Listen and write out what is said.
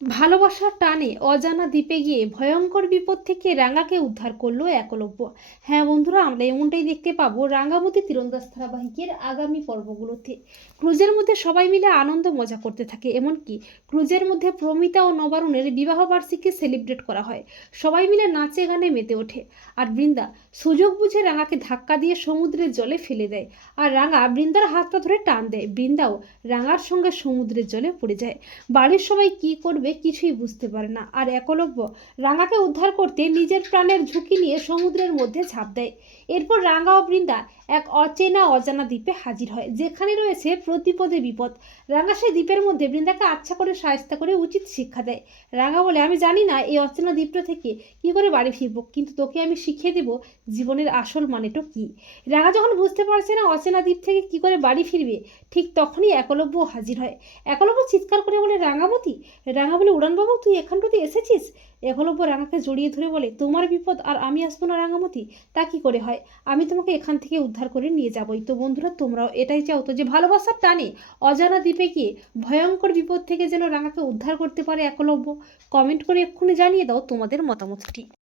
ভালোবাসার টানে অজানা দ্বীপে গিয়ে ভয়ঙ্কর বিপদ থেকে রাঙাকে উদ্ধার করলো একলব্য। হ্যাঁ বন্ধুরা, আমরা এমনটাই দেখতে পাবো রাঙ্গাবতী তীরন্দাজ ধারাবাহিকের আগামী পর্বগুলোতে। ক্রুজের মধ্যে সবাই মিলে আনন্দ মজা করতে থাকে, এমনকি ক্রুজের মধ্যে প্রমিতা ও নবারুণের বিবাহ বার্ষিকী সেলিব্রেট করা হয়। সবাই মিলে নাচে গানে মেতে ওঠে। আর বৃন্দা সুযোগ বুঝে রাঙাকে ধাক্কা দিয়ে সমুদ্রের জলে ফেলে দেয়। আর রাঙা বৃন্দার হাতটা ধরে টান দেয়, বৃন্দাও রাঙার সঙ্গে সমুদ্রের জলে পড়ে যায়। বাড়ির সবাই কি করবে কিছুই বুঝতে পারে না। আর একলব্য রাঙাকে উদ্ধার করতে নিজের প্রাণের ঝুঁকি নিয়ে সমুদ্রের মধ্যে ঝাঁপ দেয়। এরপর রাঙা ও বৃন্দা এক অজানা দ্বীপে হাজির হয়, যেখানে রয়েছে প্রতিপদে বিপদ। রাঙা সেই দ্বীপের মধ্যে বৃন্দাকে আচ্ছা করে শায়েস্তা করে উচিত শিক্ষা দেয়। রাঙা বলে, আমি জানি না এই অচেনা দ্বীপটা থেকে কি করে বাড়ি ফিরবো, কিন্তু তোকে আমি শিখিয়ে দেব জীবনের আসল মানেটা কি। রাঙা যখন বুঝতে পারছে না অচেনা দ্বীপ থেকে কি করে বাড়ি ফিরবে, ঠিক তখনই একলব্য হাজির হয়। একলব্য চিৎকার করে বলে, রাঙাবতী। রাঙা বলে, উড়ানবাবু তুই এখানটাতে এসেছিস। একলব্য রাঙাকে জড়িয়ে ধরে বলে, তোমার বিপদ আর আমি আসবো না রাঙামতি, তা কি করে হয়? আমি তোমাকে এখান থেকে উদ্ধার করে নিয়ে যাবই। তো বন্ধুরা, তোমরাও এটাই চাও তো যে ভালোবাসার টানে অজানা দ্বীপে গিয়ে ভয়ঙ্কর বিপদ থেকে যেন রাঙাকে উদ্ধার করতে পারে একলব্য? কমেন্ট করে এক্ষুনি জানিয়ে দাও তোমাদের মতামতটি।